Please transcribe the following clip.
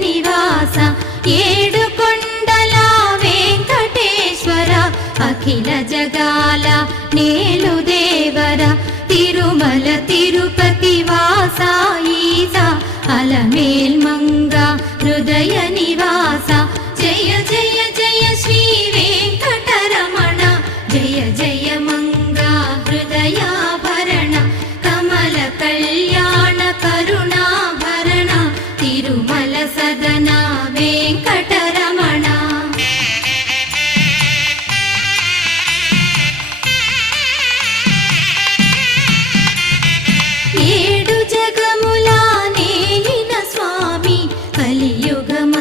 నివాస ఏడు కొండల వెంకటేశ్వర అఖిల జగాల నేలు దేవర తిరుమల తిరుపతి వాస ఈస అలమేల్ మంగ హృదయ నివాస జయ జయ జయ శ్రీ వెంకటరమణ జయ జయ మంగ హృదయాభరణ కమల కళ్యాణ కరుణాభరణ తిరుమల సదన వెంకటరమణ ఏడు జగముల నేలిన స్వామి కలియుగ